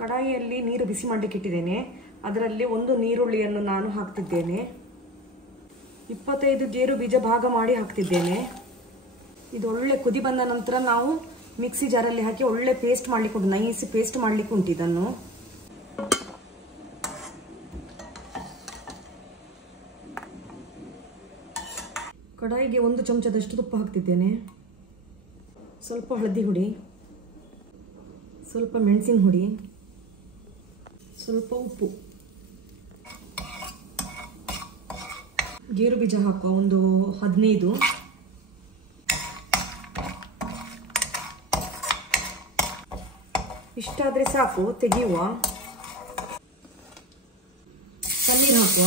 ಕಡಾಯಿಯಲ್ಲಿ ನೀರು ಬಿಸಿ ಮಾಡಲಿಕ್ಕೆ ಇಟ್ಟಿದ್ದೇನೆ. ಅದರಲ್ಲಿ ಒಂದು ನೀರುಳ್ಳಿಯನ್ನು ನಾನು ಹಾಕ್ತಿದ್ದೇನೆ. 25 ಗೇರು ಬೀಜ ಭಾಗ ಮಾಡಿ ಹಾಕ್ತಿದ್ದೇನೆ. ಇದು ಒಳ್ಳೆ ಕುದಿ ಬಂದ ನಂತರ ನಾವು ಮಿಕ್ಸಿ ಜಾರಲ್ಲಿ ಹಾಕಿ ಒಳ್ಳೆ ಪೇಸ್ಟ್ ಮಾಡ್ಲಿಕ್ಕೆ ಉಂಟು, ನೈಸ್ ಪೇಸ್ಟ್ ಮಾಡ್ಲಿಕ್ಕೆ ಉಂಟು. ಇದನ್ನು ಕಡಾಯಿಗೆ 1 ಚಮಚದಷ್ಟು ತುಪ್ಪ ಹಾಕ್ತಿದ್ದೇನೆ. ಸ್ವಲ್ಪ ಹಳದಿ ಹುಡಿ, ಸ್ವಲ್ಪ ಮೆಣಸಿನ ಹುಡಿ, ಸ್ವಲ್ಪ ಉಪ್ಪು, ಗೇರು ಬೀಜ ಹಾಕುವ ಒಂದು 15. ಇಷ್ಟಾದರೆ ಸಾಕು, ತೆಗೆಯುವ. ಪನ್ನೀರ್ ಹಾಕುವ.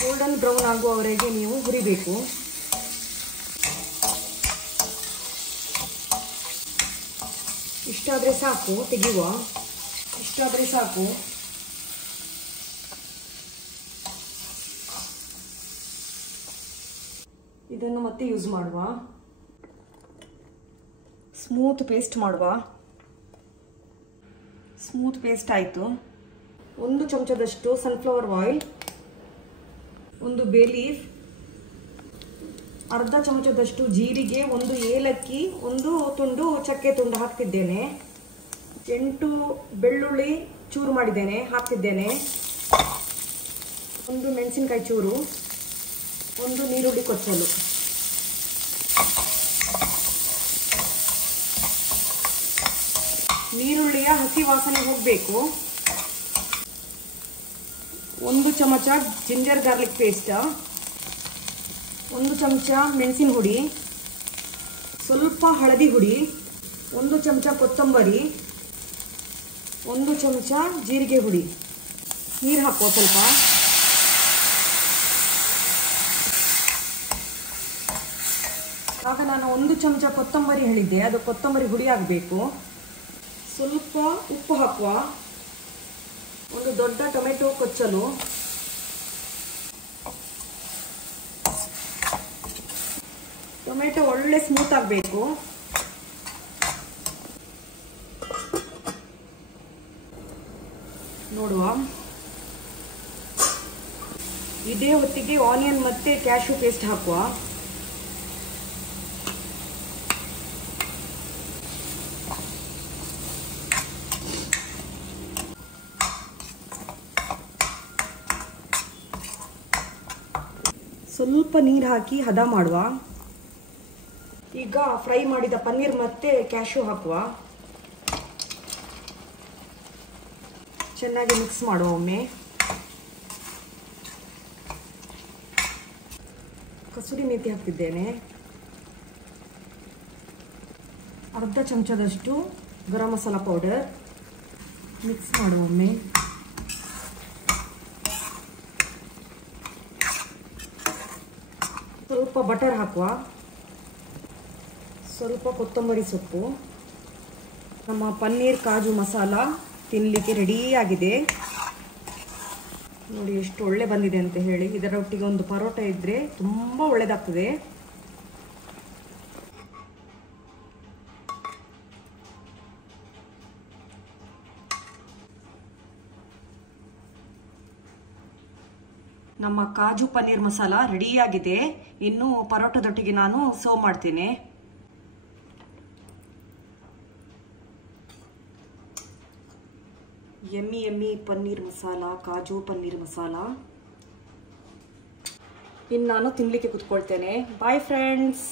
ಗೋಲ್ಡನ್ ಬ್ರೌನ್ ಆಗುವವರೆಗೆ ನೀವು ಹುರಿಬೇಕು. ಇಷ್ಟಾದರೆ ಸಾಕು, ತೆಗೆಯುವ. ಇಷ್ಟಾದರೆ ಸಾಕು. ಇದನ್ನು ಮತ್ತೆ ಯೂಸ್ ಮಾಡುವ. ಸ್ಮೂತ್ ಪೇಸ್ಟ್ ಮಾಡುವ. ಸ್ಮೂತ್ ಪೇಸ್ಟ್ ಆಯಿತು. 1 ಚಮಚದಷ್ಟು ಸನ್ಫ್ಲವರ್ ಆಯಿಲ್, 1 ಬೇ ಲೀಫ್, ಅರ್ಧ ಚಮಚದಷ್ಟು ಜೀರಿಗೆ, 1 ಏಲಕ್ಕಿ, 1 ತುಂಡು ಚಕ್ಕೆ ತುಂಡು ಹಾಕ್ತಿದ್ದೇನೆ. 8 ಬೆಳ್ಳುಳ್ಳಿ ಚೂರು ಮಾಡಿದ್ದೇನೆ, ಹಾಕ್ತಿದ್ದೇನೆ. 1 ಮೆಣಸಿನಕಾಯಿ ಚೂರು, 1 ನೀರುಳ್ಳಿ ಕೊಚ್ಚಲು. ನೀರುಳ್ಳಿಯ ಹಸಿ ವಾಸನೆ ಹೋಗಬೇಕು. 1 ಚಮಚ ಜಿಂಜರ್ ಗಾರ್ಲಿಕ್ ಪೇಸ್ಟ್, 1 ಚಮಚ ಮೆಣಸಿನ ಹುಡಿ, ಸ್ವಲ್ಪ ಹಳದಿ ಹುಡಿ, 1 ಚಮಚ ಕೊತ್ತಂಬರಿ, 1 ಚಮಚ ಜೀರಿಗೆ ಹುಡಿ. ನೀರು ಹಾಕುವ ಸ್ವಲ್ಪ. ಆಗ ನಾನು 1 ಚಮಚ ಕೊತ್ತಂಬರಿ ಹೇಳಿದ್ದೆ, ಅದು ಕೊತ್ತಂಬರಿ ಹುಡಿ ಆಗಬೇಕು. ಸ್ವಲ್ಪ ಉಪ್ಪು ಹಾಕುವ. 1 ದೊಡ್ಡ ಟೊಮೆಟೊ ಕೊಚ್ಚಲು. ಟೊಮೆಟೊ ಒಳ್ಳೆ ಸ್ಮೂತ್ ಆಗಬೇಕು. ನೋಡುವ. ಇದೇ ಹೊತ್ತಿಗೆ ಆನಿಯನ್ ಮತ್ತೆ ಕ್ಯಾಶ್ಯೂ ಪೇಸ್ಟ್ ಹಾಕುವ. ಸ್ವಲ್ಪ ನೀರು ಹಾಕಿ ಹದ ಮಾಡುವ. ಈಗ ಫ್ರೈ ಮಾಡಿದ ಪನ್ನೀರ್ ಮತ್ತೆ ಕ್ಯಾಶ್ಯೂ ಹಾಕುವ. ಚೆನ್ನಾಗಿ ಮಿಕ್ಸ್ ಮಾಡುವ. ಒಮ್ಮೆ ಕಸೂರಿ ಮೇಥಿ ಹಾಕ್ತಿದ್ದೇನೆ. ಅರ್ಧ ಚಮಚದಷ್ಟು ಗರಂ ಮಸಾಲ ಪೌಡರ್. ಮಿಕ್ಸ್ ಮಾಡುವ ಒಮ್ಮೆ. ಸ್ವಲ್ಪ ಬಟರ್ ಹಾಕುವ. ಸ್ವಲ್ಪ ಕೊತ್ತಂಬರಿ ಸೊಪ್ಪು. ನಮ್ಮ ಪನ್ನೀರ್ ಕಾಜು ಮಸಾಲ ತಿನ್ನಲಿಕ್ಕೆ ರೆಡಿಯಾಗಿದೆ. ನೋಡಿ ಎಷ್ಟು ಒಳ್ಳೆ ಬಂದಿದೆ ಅಂತ ಹೇಳಿ. ಇದರೊಟ್ಟಿಗೆ ಒಂದು ಪರೋಟ ಇದ್ದರೆ ತುಂಬ ಒಳ್ಳೆಯದಾಗ್ತದೆ. ನಮ್ಮ ಕಾಜು ಪನ್ನೀರ್ ಮಸಾಲ ರೆಡಿಯಾಗಿದೆ. ಇನ್ನು ಪರೋಟದೊಟ್ಟಿಗೆ ನಾನು ಸರ್ವ್ ಮಾಡ್ತೀನಿ. ಯಮ್ಮಿ ಯಮ್ಮಿ ಪನ್ನೀರ್ ಮಸಾಲ, ಕಾಜು ಪನ್ನೀರ್ ಮಸಾಲ. ಇನ್ನು ನಾನು ತಿನ್ನಲಿಕ್ಕೆ ಕೂತ್ಕೊಳ್ತೇನೆ. Bye friends.